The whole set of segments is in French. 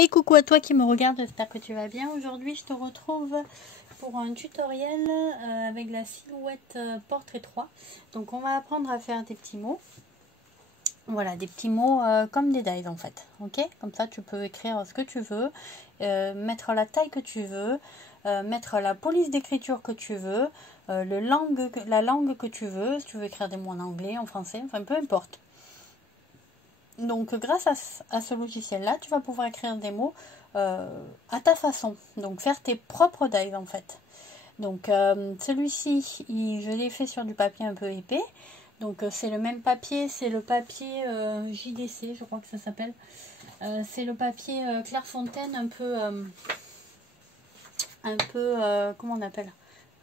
Et coucou à toi qui me regarde, j'espère que tu vas bien. Aujourd'hui je te retrouve pour un tutoriel avec la silhouette portrait 3. Donc on va apprendre à faire des petits mots. Voilà, des petits mots comme des dies en fait. Ok, comme ça tu peux écrire ce que tu veux, mettre la taille que tu veux, mettre la police d'écriture que tu veux, la langue que tu veux, si tu veux écrire des mots en anglais, en français, enfin peu importe. Donc grâce à ce logiciel là, tu vas pouvoir écrire des mots à ta façon, donc faire tes propres dies en fait. Donc celui-ci, je l'ai fait sur du papier un peu épais, donc c'est le même papier, c'est le papier JDC, je crois que ça s'appelle. C'est le papier Clairefontaine un peu comment on appelle,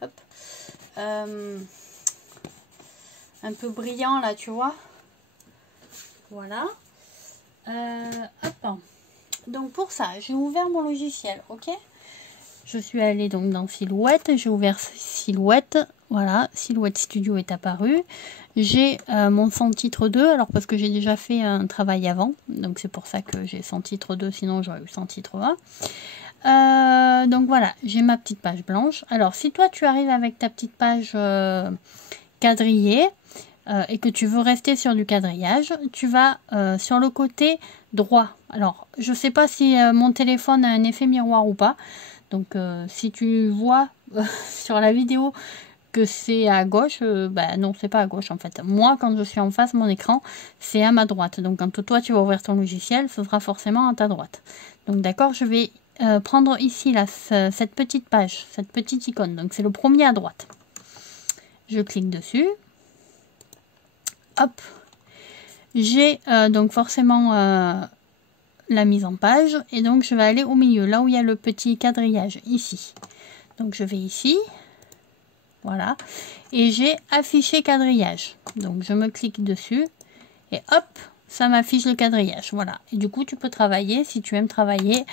hop, un peu brillant là, tu vois. Voilà. Hop. Donc pour ça, j'ai ouvert mon logiciel, ok. Je suis allée donc dans Silhouette, j'ai ouvert Silhouette, voilà, Silhouette Studio est apparu. J'ai mon sans titre 2, alors parce que j'ai déjà fait un travail avant, donc c'est pour ça que j'ai sans titre 2, sinon j'aurais eu sans titre 1. Donc voilà, j'ai ma petite page blanche. Alors si toi tu arrives avec ta petite page quadrillée, et que tu veux rester sur du quadrillage, tu vas sur le côté droit. Alors, je sais pas si mon téléphone a un effet miroir ou pas. Donc, si tu vois sur la vidéo que c'est à gauche, bah non, c'est pas à gauche en fait. Moi, quand je suis en face, mon écran, c'est à ma droite. Donc, quand toi, tu vas ouvrir ton logiciel, ce sera forcément à ta droite. Donc, d'accord, je vais prendre ici là, cette petite page, cette petite icône. Donc, c'est le premier à droite. Je clique dessus. Hop, j'ai donc forcément la mise en page et donc je vais aller au milieu, là où il y a le petit quadrillage, ici. Donc je vais ici, voilà, et j'ai affiché quadrillage. Donc je me clique dessus et hop, ça m'affiche le quadrillage, voilà. Et du coup tu peux travailler, si tu aimes travailler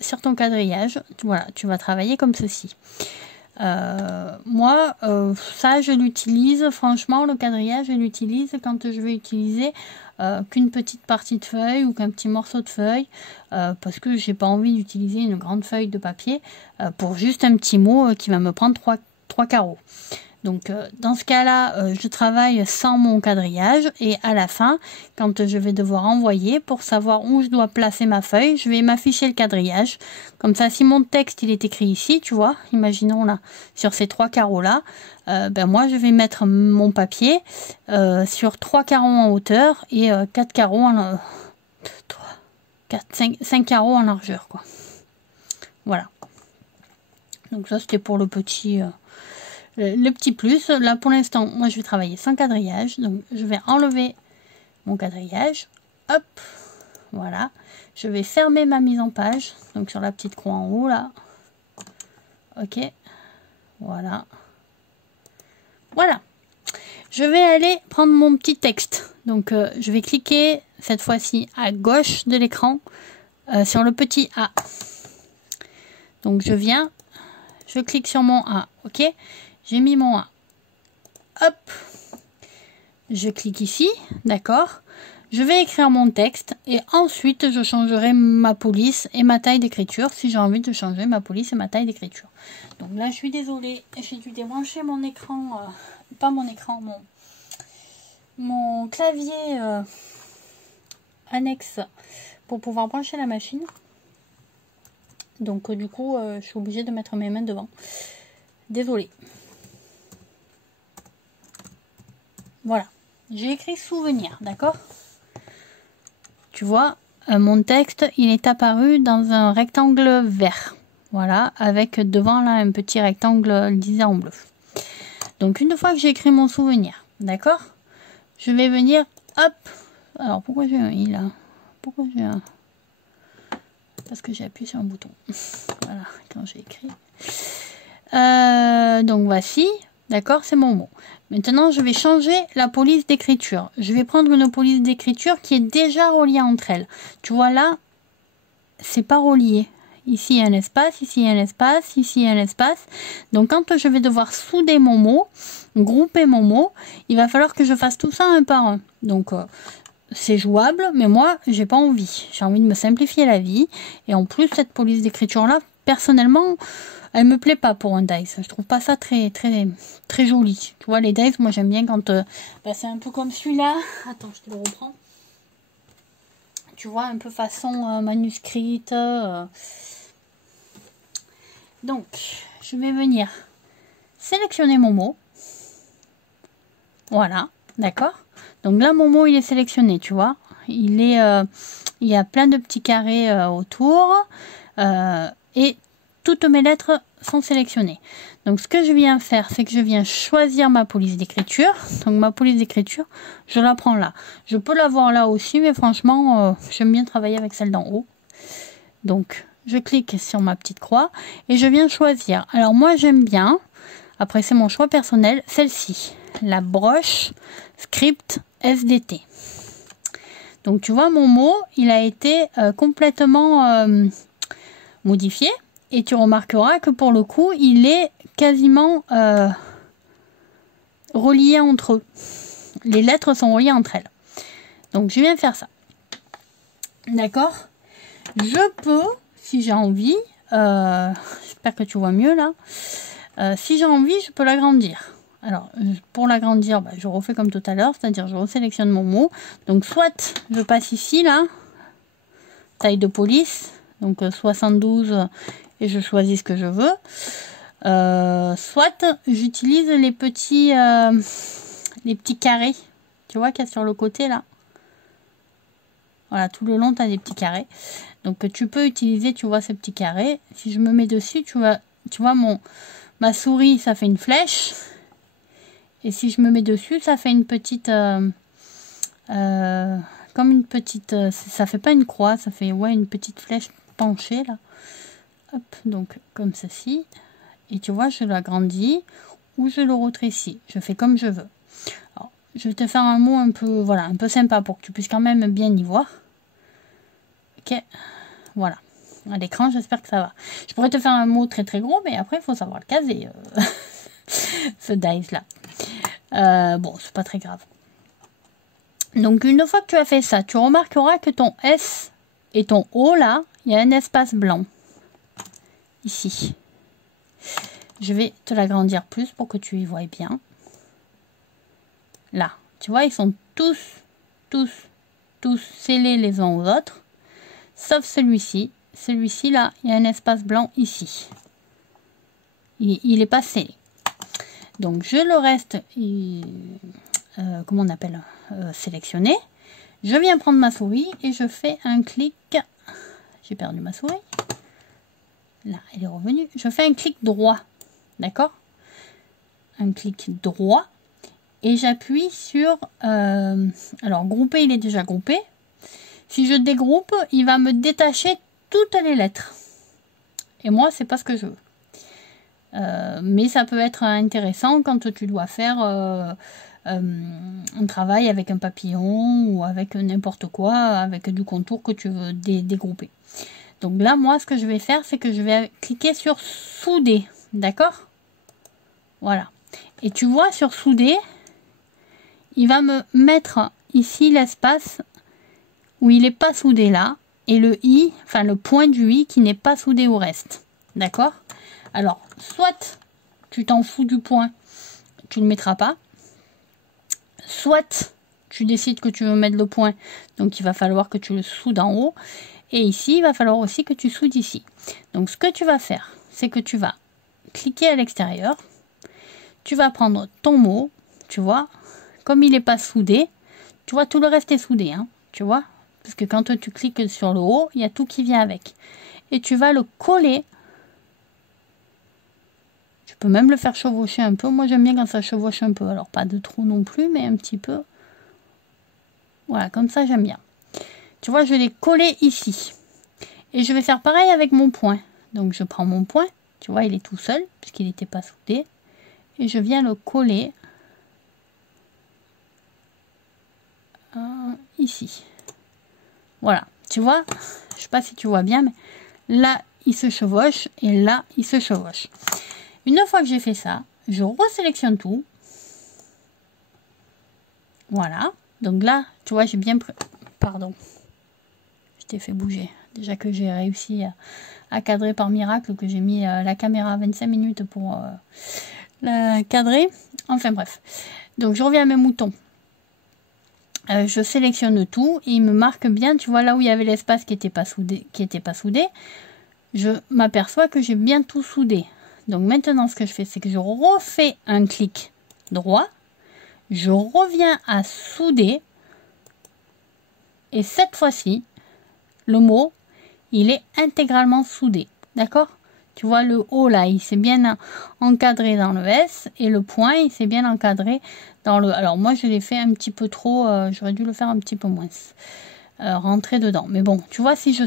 sur ton quadrillage, voilà, tu vas travailler comme ceci. Moi, ça je l'utilise, franchement le quadrillage je l'utilise quand je vais utiliser qu'une petite partie de feuille ou qu'un petit morceau de feuille, parce que j'ai pas envie d'utiliser une grande feuille de papier pour juste un petit mot qui va me prendre 3 carreaux. Donc dans ce cas là je travaille sans mon quadrillage et à la fin quand je vais devoir envoyer, pour savoir où je dois placer ma feuille, je vais m'afficher le quadrillage. Comme ça, si mon texte il est écrit ici, tu vois, imaginons là sur ces 3 carreaux là, ben moi je vais mettre mon papier sur 3 carreaux en hauteur et 4 carreaux en 5 carreaux en largeur quoi. Voilà. Donc ça c'était pour le petit plus. Là pour l'instant moi je vais travailler sans quadrillage, donc je vais enlever mon quadrillage, hop, voilà, je vais fermer ma mise en page, donc sur la petite croix en haut là, ok, voilà, je vais aller prendre mon petit texte, donc je vais cliquer cette fois-ci à gauche de l'écran sur le petit A, donc je clique sur mon A, ok. J'ai mis mon A. Hop. Je clique ici. D'accord. Je vais écrire mon texte. Et ensuite, je changerai ma police et ma taille d'écriture. Si j'ai envie de changer ma police et ma taille d'écriture. Donc là, je suis désolée. J'ai dû débrancher mon écran. Pas mon écran. Mon clavier annexe. Pour pouvoir brancher la machine. Donc du coup, je suis obligée de mettre mes mains devant. Désolée. Voilà, j'ai écrit souvenir, d'accord. Tu vois, mon texte, il est apparu dans un rectangle vert. Voilà, avec devant là un petit rectangle disé en bleu. Donc une fois que j'ai écrit mon souvenir, d'accord, je vais venir, hop. Alors pourquoi j'ai un i là? Pourquoi j'ai un... Parce que j'ai appuyé sur un bouton. Voilà, quand j'ai écrit. Donc voici. D'accord, c'est mon mot. Maintenant, je vais changer la police d'écriture. Je vais prendre une police d'écriture qui est déjà reliée entre elles. Tu vois là, c'est pas relié. Ici, il y a un espace, ici, il y a un espace, ici, il y a un espace. Donc, quand je vais devoir souder mon mot, grouper mon mot, il va falloir que je fasse tout ça un par un. Donc, c'est jouable, mais moi, j'ai pas envie. J'ai envie de me simplifier la vie. Et en plus, cette police d'écriture-là, personnellement, elle me plaît pas pour un dice. Je trouve pas ça très joli. Tu vois, les dice, moi, j'aime bien quand... c'est un peu comme celui-là. Attends, je te le reprends. Tu vois, un peu façon manuscrite. Donc, je vais venir sélectionner mon mot. Voilà, d'accord. Donc là, mon mot, il est sélectionné, tu vois. Il y a plein de petits carrés autour. Et toutes mes lettres sont sélectionnées. Donc, ce que je viens faire, c'est que je viens choisir ma police d'écriture. Donc, ma police d'écriture, je la prends là. Je peux l'avoir là aussi, mais franchement, j'aime bien travailler avec celle d'en haut. Donc, je clique sur ma petite croix et je viens choisir. Alors, moi, j'aime bien, après, c'est mon choix personnel, celle-ci. La broche script SDT. Donc tu vois, mon mot, il a été complètement modifié. Et tu remarqueras que pour le coup, il est quasiment relié entre eux. Les lettres sont reliées entre elles. Donc je viens faire ça. D'accord? Je peux, si j'ai envie, j'espère que tu vois mieux là. Si j'ai envie, je peux l'agrandir. Alors, pour l'agrandir, je refais comme tout à l'heure, c'est-à-dire je resélectionne mon mot. Donc, soit je passe ici, là, taille de police, donc 72, et je choisis ce que je veux. Soit j'utilise les petits carrés, tu vois, qu'il y a sur le côté, là. Voilà, tout le long, tu as des petits carrés. Donc, tu peux utiliser, tu vois, ces petits carrés. Si je me mets dessus, tu vois ma souris, ça fait une flèche. Et si je me mets dessus, ça fait une petite... comme une petite... ça fait pas une croix, ça fait une petite flèche penchée, là. Hop, donc comme ceci. Et tu vois, je l'agrandis ou je le rétrécis. Je fais comme je veux. Alors, je vais te faire un mot un peu, un peu sympa pour que tu puisses quand même bien y voir. Ok, voilà. À l'écran, j'espère que ça va. Je pourrais te faire un mot très gros, mais après, il faut savoir le caser. Ce dice-là. Bon, c'est pas très grave. Donc, une fois que tu as fait ça, tu remarqueras que ton S et ton O, là, il y a un espace blanc. Ici. Je vais te l'agrandir plus pour que tu y vois bien. Là. Tu vois, ils sont tous scellés les uns aux autres. Sauf celui-ci. Celui-ci, là, il y a un espace blanc ici. Il n'est pas scellé. Donc, je le reste, comment on appelle, sélectionné. Je viens prendre ma souris et je fais un clic. J'ai perdu ma souris. Là, elle est revenue. Je fais un clic droit. D'accord? Un clic droit. Et j'appuie sur... alors, grouper, il est déjà groupé. Si je dégroupe, il va me détacher toutes les lettres. Et moi, c'est pas ce que je veux. Mais ça peut être intéressant quand tu dois faire un travail avec un papillon ou avec n'importe quoi, avec du contour que tu veux dégrouper. Donc là, moi, ce que je vais faire, c'est que je vais cliquer sur souder. D'accord? Voilà. Et tu vois, sur souder, il va me mettre ici l'espace où il n'est pas soudé là. Et le i, enfin le point du i qui n'est pas soudé au reste. D'accord? Alors, soit tu t'en fous du point, tu ne le mettras pas. Soit tu décides que tu veux mettre le point, donc il va falloir que tu le soudes en haut. Et ici, il va falloir aussi que tu soudes ici. Donc, ce que tu vas faire, c'est que tu vas cliquer à l'extérieur. Tu vas prendre ton mot, tu vois. Comme il n'est pas soudé, tu vois, tout le reste est soudé, hein, tu vois. Parce que quand tu cliques sur le haut, il y a tout qui vient avec. Et tu vas le coller. Tu peux même le faire chevaucher un peu. Moi, j'aime bien quand ça chevauche un peu. Alors, pas de trop non plus, mais un petit peu. Voilà, comme ça, j'aime bien. Tu vois, je l'ai collé ici. Et je vais faire pareil avec mon point. Donc, je prends mon point. Tu vois, il est tout seul, puisqu'il n'était pas soudé. Et je viens le coller ici. Voilà. Tu vois, je ne sais pas si tu vois bien, mais là, il se chevauche. Et là, il se chevauche. Une fois que j'ai fait ça, je resélectionne tout. Voilà. Donc là, tu vois, j'ai bien... Pardon. Je t'ai fait bouger. Déjà que j'ai réussi à cadrer par miracle, que j'ai mis la caméra à 25 minutes pour la cadrer. Enfin bref. Donc je reviens à mes moutons. Je sélectionne tout et il me marque bien, tu vois, là où il y avait l'espace qui n'était pas soudé, je m'aperçois que j'ai bien tout soudé. Donc maintenant, ce que je fais, c'est que je refais un clic droit, je reviens à souder et cette fois-ci, le mot, il est intégralement soudé. D'accord? Tu vois, le haut là, il s'est bien encadré dans le S et le point, il s'est bien encadré dans le... Alors moi, je l'ai fait un petit peu trop, j'aurais dû le faire un petit peu moins. Rentrer dedans. Mais bon, tu vois, si je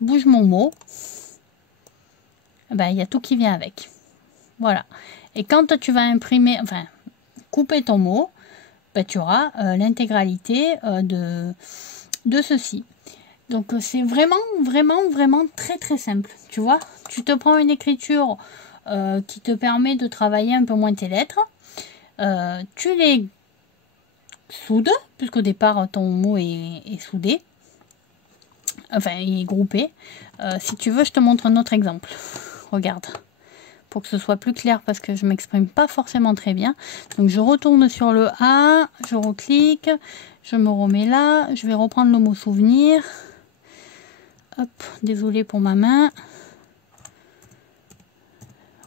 bouge mon mot, ben, il y a tout qui vient avec. Voilà. Et quand tu vas imprimer, enfin, couper ton mot, ben, tu auras l'intégralité de ceci. Donc c'est vraiment très très simple. Tu vois, tu te prends une écriture qui te permet de travailler un peu moins tes lettres. Tu les soudes, puisqu'au départ ton mot est soudé. Enfin, il est groupé. Si tu veux, je te montre un autre exemple. Regarde. Pour que ce soit plus clair, parce que je m'exprime pas forcément très bien. Donc je retourne sur le A, je reclique, je me remets là, je vais reprendre le mot souvenir. Hop, désolé pour ma main.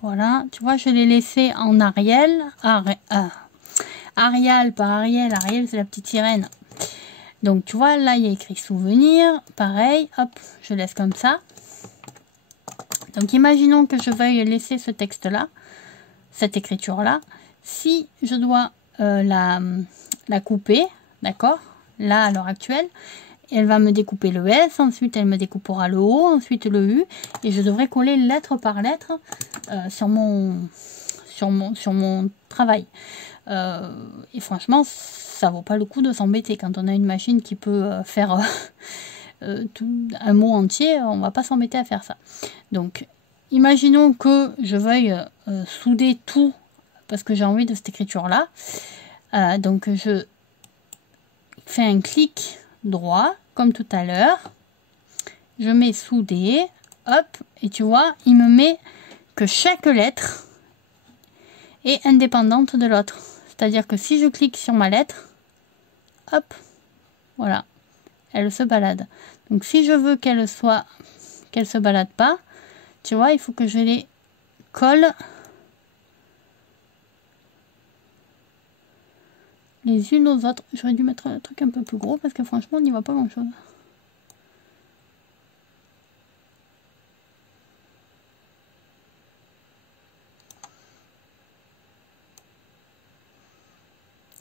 Voilà, tu vois, je l'ai laissé en Arial. Arial, pas Ariel. Ariel, c'est la petite sirène. Donc, tu vois, là, il y a écrit souvenir. Pareil, hop, je laisse comme ça. Donc, imaginons que je veuille laisser ce texte-là, cette écriture-là. Si je dois la couper, d'accord, là, à l'heure actuelle, elle va me découper le S, ensuite elle me découpera le O, ensuite le U, et je devrais coller lettre par lettre sur mon travail. Et franchement, ça vaut pas le coup de s'embêter. Quand on a une machine qui peut faire un mot entier, on va pas s'embêter à faire ça. Donc, imaginons que je veuille souder tout, parce que j'ai envie de cette écriture-là. Donc, je fais un clic droit, comme tout à l'heure. Je mets souder, hop, et tu vois, il me met que chaque lettre est indépendante de l'autre. C'est-à-dire que si je clique sur ma lettre, hop, voilà, elle se balade. Donc si je veux qu'elle se balade pas, tu vois, il faut que je les colle les unes aux autres. J'aurais dû mettre un truc un peu plus gros parce que franchement, on n'y voit pas grand-chose.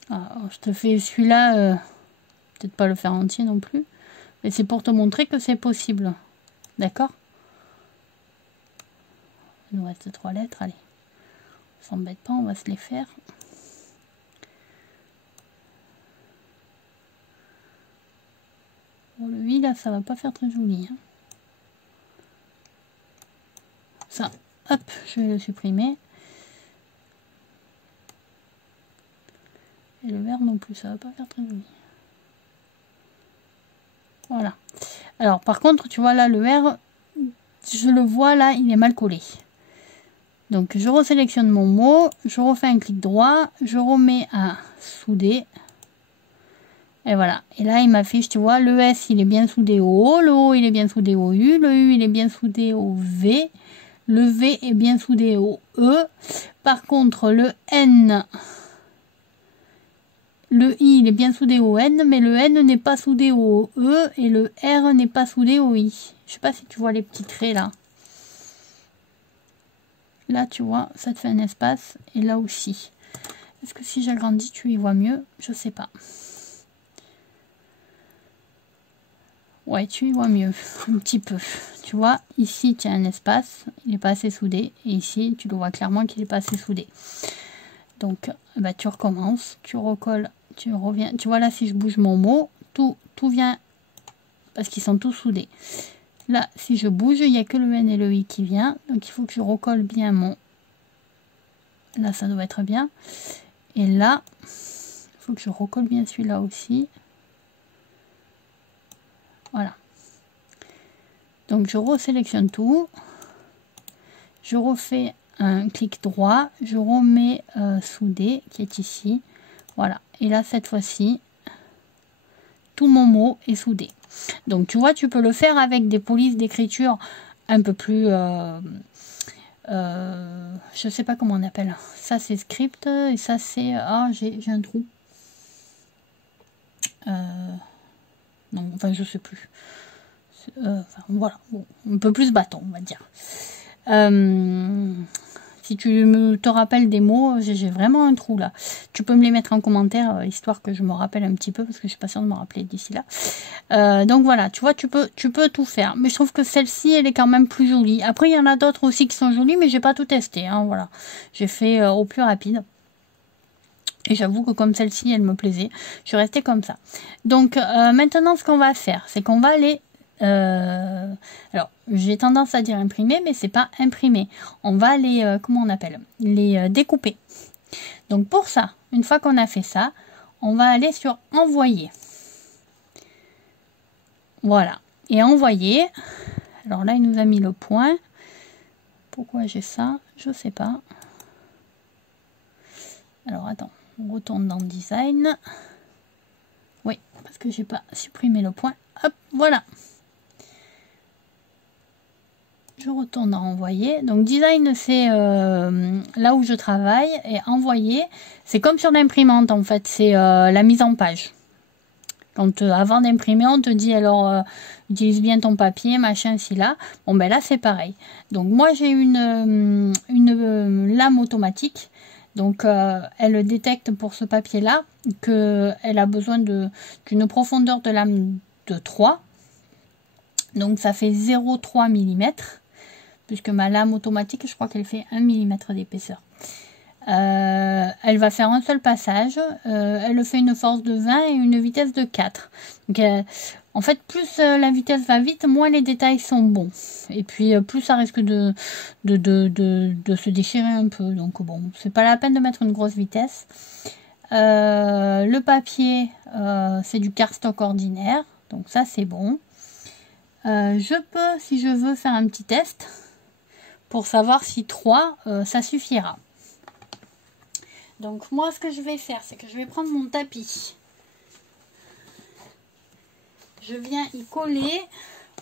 Alors, je te fais celui-là, peut-être pas le faire entier non plus, mais c'est pour te montrer que c'est possible. D'accord? Il nous reste 3 lettres, allez. On s'embête pas, on va se les faire. Bon, le I là, ça va pas faire très joli. Hein. Ça, hop, je vais le supprimer. Et le vert non plus, ça va pas faire très joli. Voilà. Alors par contre, tu vois là, le vert, je le vois là, il est mal collé. Donc je resélectionne mon mot, je refais un clic droit, je remets à souder. Et voilà. Et là, il m'affiche, tu vois, le S, il est bien soudé au O, le O, il est bien soudé au U, le U, il est bien soudé au V, le V est bien soudé au E. Par contre, le N, le I, il est bien soudé au N, mais le N n'est pas soudé au E et le R n'est pas soudé au I. Je sais pas si tu vois les petits traits là. Là, tu vois, ça te fait un espace et là aussi. Est-ce que si j'agrandis, tu y vois mieux? Je sais pas. Ouais, tu y vois mieux, un petit peu. Tu vois, ici, tu as un espace, il n'est pas assez soudé. Et ici, tu le vois clairement qu'il n'est pas assez soudé. Donc, bah, tu recommences, tu recolles, tu reviens. Tu vois, là, si je bouge mon mot, tout vient, parce qu'ils sont tous soudés. Là, si je bouge, il n'y a que le N et le I qui vient. Donc, il faut que je recolle bien mon... Là, ça doit être bien. Et là, il faut que je recolle bien celui-là aussi. Voilà. Donc je resélectionne tout. Je refais un clic droit. Je remets souder qui est ici. Voilà. Et là, cette fois-ci, tout mon mot est soudé. Donc tu vois, tu peux le faire avec des polices d'écriture un peu plus... je sais pas comment on appelle. Ça c'est script et ça c'est... Ah, j'ai un trou. Non, enfin je sais plus. Enfin, voilà, bon, un peu plus bâton, on va dire. Si tu te rappelles des mots, j'ai vraiment un trou là. Tu peux me les mettre en commentaire, histoire que je me rappelle un petit peu, parce que je suis pas sûre de me rappeler d'ici là. Donc voilà, tu vois, tu peux tout faire. Mais je trouve que celle-ci, elle est quand même plus jolie. Après, il y en a d'autres aussi qui sont jolies, mais j'ai pas tout testé. Hein, voilà, j'ai fait au plus rapide. Et j'avoue que comme celle-ci, elle me plaisait, je suis restée comme ça. Donc maintenant, ce qu'on va faire, c'est qu'on va aller... alors, j'ai tendance à dire imprimer, mais c'est pas imprimer. On va les... comment on appelle? Les découper. Donc pour ça, une fois qu'on a fait ça, on va aller sur envoyer. Voilà. Et envoyer. Alors là, il nous a mis le point. Pourquoi j'ai ça? Je sais pas. Alors attends. On retourne dans design. Oui, parce que j'ai pas supprimé le point. Hop, voilà. Je retourne dans envoyer. Donc design, c'est là où je travaille. Et envoyer, c'est comme sur l'imprimante en fait. C'est la mise en page. Quand avant d'imprimer, on te dit alors utilise bien ton papier, machin, ci, là. Bon ben là c'est pareil. Donc moi j'ai une lame automatique. Donc elle détecte pour ce papier là qu'elle a besoin d'une profondeur de lame de 3. Donc ça fait 0,3 mm. Puisque ma lame automatique, je crois qu'elle fait 1 mm d'épaisseur. Elle va faire un seul passage. Elle fait une force de 20 et une vitesse de 4. Donc, en fait, plus la vitesse va vite, moins les détails sont bons. Et puis, plus ça risque de se déchirer un peu. Donc, bon, c'est pas la peine de mettre une grosse vitesse. Le papier, c'est du cardstock ordinaire. Donc, ça, c'est bon. Je peux, si je veux, faire un petit test pour savoir si 3, ça suffira. Donc moi, ce que je vais faire, c'est que je vais prendre mon tapis. Je viens y coller.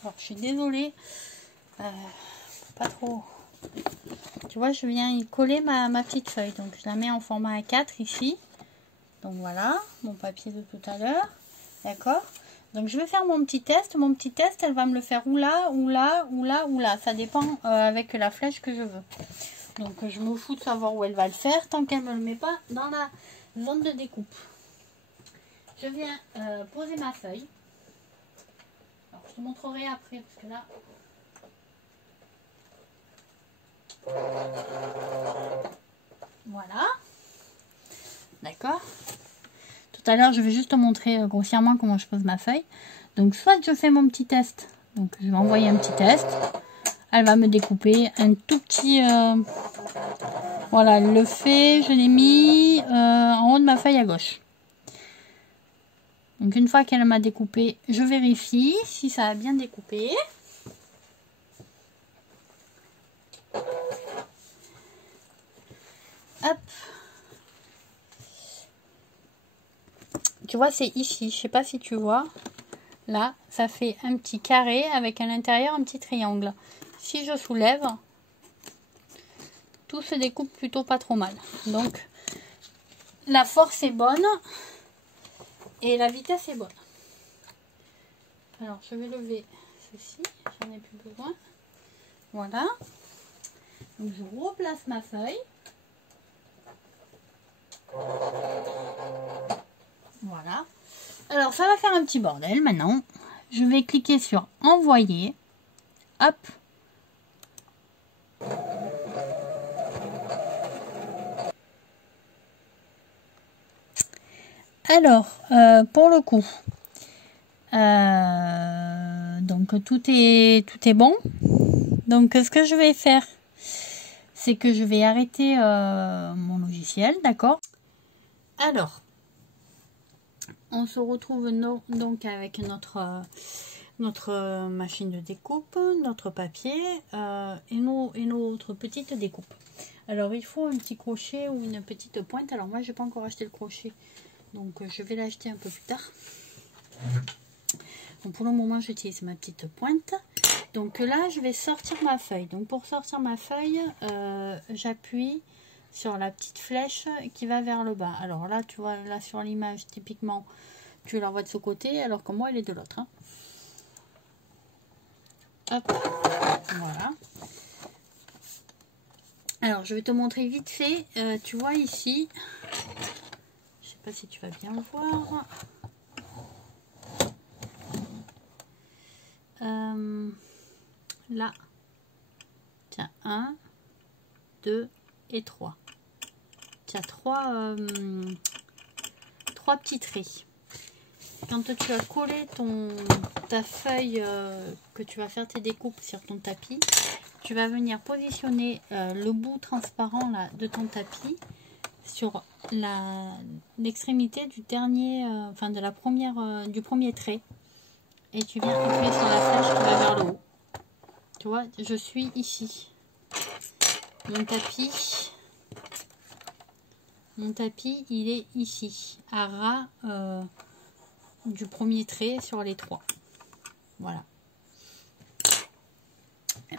Alors, je suis désolée. Pas trop. Tu vois, je viens y coller ma petite feuille. Donc, je la mets en format A4 ici. Donc, voilà, mon papier de tout à l'heure. D'accord? Donc, je vais faire mon petit test. Mon petit test, elle va me le faire ou là, ou là, ou là, ou là. Ça dépend avec la flèche que je veux. Donc, je me fous de savoir où elle va le faire tant qu'elle ne me le met pas dans la zone de découpe. Je viens poser ma feuille. Alors, je te montrerai après parce que là... Voilà. D'accord. Tout à l'heure, je vais juste te montrer grossièrement comment je pose ma feuille. Donc, soit je fais mon petit test. Donc, je vais envoyer un petit test. Elle va me découper un tout petit... Voilà, elle le fait. Je l'ai mis en haut de ma feuille à gauche. Donc, une fois qu'elle m'a découpé, je vérifie si ça a bien découpé. Hop. Tu vois, c'est ici. Je sais pas si tu vois. Là, ça fait un petit carré avec à l'intérieur un petit triangle. Si je soulève, tout se découpe plutôt pas trop mal. Donc, la force est bonne et la vitesse est bonne. Alors, je vais lever ceci. J'en ai plus besoin. Voilà. Donc, je replace ma feuille. Voilà. Alors, ça va faire un petit bordel maintenant. Je vais cliquer sur envoyer. Hop. Alors, pour le coup, donc tout est bon. Donc, ce que je vais faire, c'est que je vais arrêter mon logiciel, d'accord? Alors, on se retrouve donc avec notre notre machine de découpe, notre papier et notre petite découpe. Alors il faut un petit crochet ou une petite pointe. Alors moi j'ai pas encore acheté le crochet, donc je vais l'acheter un peu plus tard. Donc pour le moment j'utilise ma petite pointe. Donc là je vais sortir ma feuille. Donc pour sortir ma feuille, j'appuie sur la petite flèche qui va vers le bas. Alors là tu vois, là sur l'image typiquement tu la vois de ce côté, alors que moi elle est de l'autre, hein. Hop, voilà. Alors je vais te montrer vite fait. Tu vois ici, je sais pas si tu vas bien le voir. Là, tiens, 1, 2 et 3. Tu as trois petits traits. Quand tu as collé ta feuille que tu vas faire tes découpes sur ton tapis, tu vas venir positionner le bout transparent là, de ton tapis sur l'extrémité du dernier, enfin de la première, du premier trait. Et tu viens appuyer sur la flèche qui va vers le haut. Tu vois, je suis ici. Mon tapis, il est ici, à ras du premier trait sur les 3. Voilà.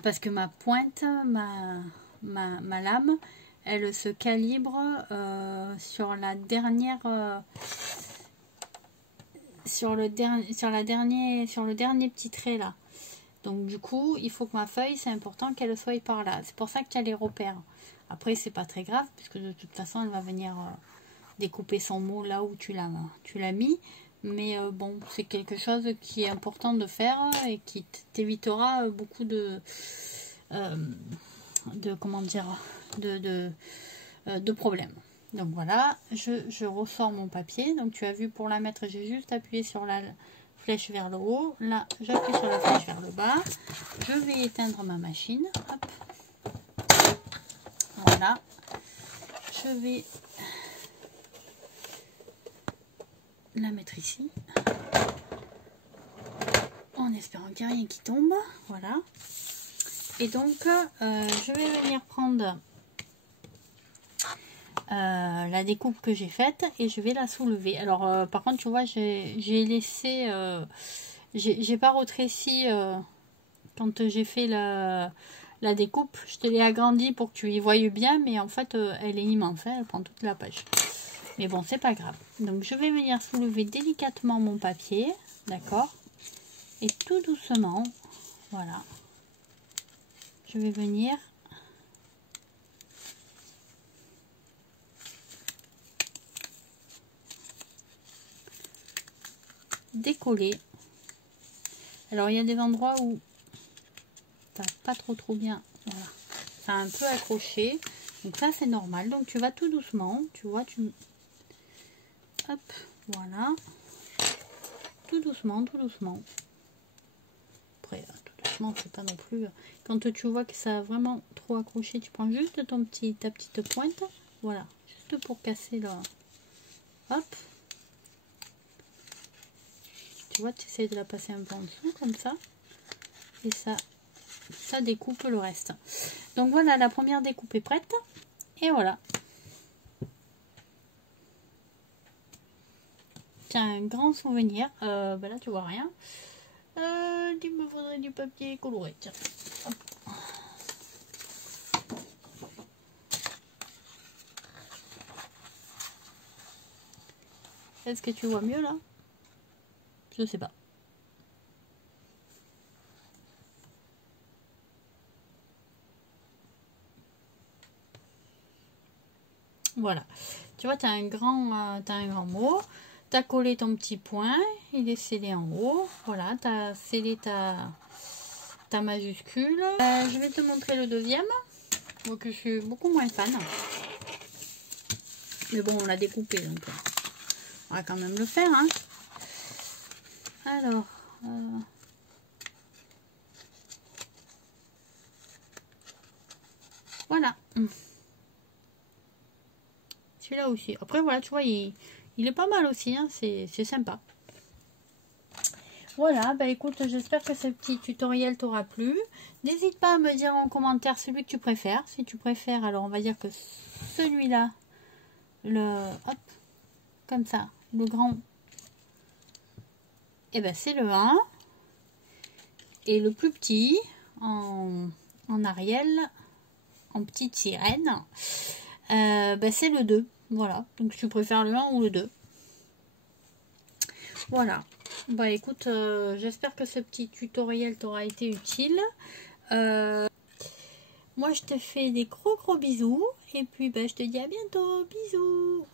Parce que ma pointe, ma lame, elle se calibre sur la dernière, sur le dernier petit trait là. Donc du coup, il faut que ma feuille, c'est important qu'elle soit par là. C'est pour ça que tu as les repères. Après, c'est pas très grave, puisque de toute façon, elle va venir découper son mot là où tu l'as mis. Mais bon, c'est quelque chose qui est important de faire et qui t'évitera beaucoup comment dire, de problèmes. Donc voilà, je ressors mon papier. Donc tu as vu, pour la mettre, j'ai juste appuyé sur la flèche vers le haut. Là, j'appuie sur la flèche vers le bas. Je vais éteindre ma machine. Hop. Voilà. Je vais la mettre ici. En espérant qu'il n'y a rien qui tombe. Voilà. Et donc, je vais venir prendre la découpe que j'ai faite et je vais la soulever. Alors, par contre, tu vois, j'ai laissé... j'ai pas retréci quand j'ai fait la découpe. Je te l'ai agrandie pour que tu y voyes bien, mais en fait, elle est immense. Hein, elle prend toute la page. Mais bon, c'est pas grave. Donc, je vais venir soulever délicatement mon papier. D'accord? Et tout doucement, voilà. Je vais venir décoller. Alors, il y a des endroits où ça pas trop bien. Voilà. Ça a un peu accroché. Donc ça, c'est normal. Donc, tu vas tout doucement. Tu vois, hop, voilà. Tout doucement, tout doucement. Après, tout doucement, c'est pas non plus... Quand tu vois que ça a vraiment trop accroché, tu prends juste ta petite pointe. Voilà. Juste pour casser là. Hop. Tu vois, tu essaies de la passer un peu en dessous, comme ça. Et ça découpe le reste. Donc voilà, la première découpe est prête. Et voilà. C'est un grand souvenir. Ben là, tu vois rien. Il me faudrait du papier coloré. Tiens. Hop. Est-ce que tu vois mieux là? Je sais pas. Voilà. Tu vois, tu as un grand mot. Tu as collé ton petit point. Il est scellé en haut. Voilà, tu as scellé ta majuscule. Je vais te montrer le deuxième. Donc, je suis beaucoup moins fan. Mais bon, on l'a découpé. Donc, on va quand même le faire. Hein. Alors... voilà. Celui-là aussi. Après, voilà, tu vois, il est pas mal aussi. Hein. C'est sympa. Voilà, bah écoute, j'espère que ce petit tutoriel t'aura plu. N'hésite pas à me dire en commentaire celui que tu préfères. Si tu préfères, alors on va dire que celui-là, hop, comme ça, le grand, et ben c'est le 1. Et le plus petit, en Ariel, en petite sirène, ben c'est le 2. Voilà, donc tu préfères le 1 ou le 2. Voilà. Bah écoute, j'espère que ce petit tutoriel t'aura été utile. Moi je te fais des gros bisous. Et puis bah, je te dis à bientôt. Bisous.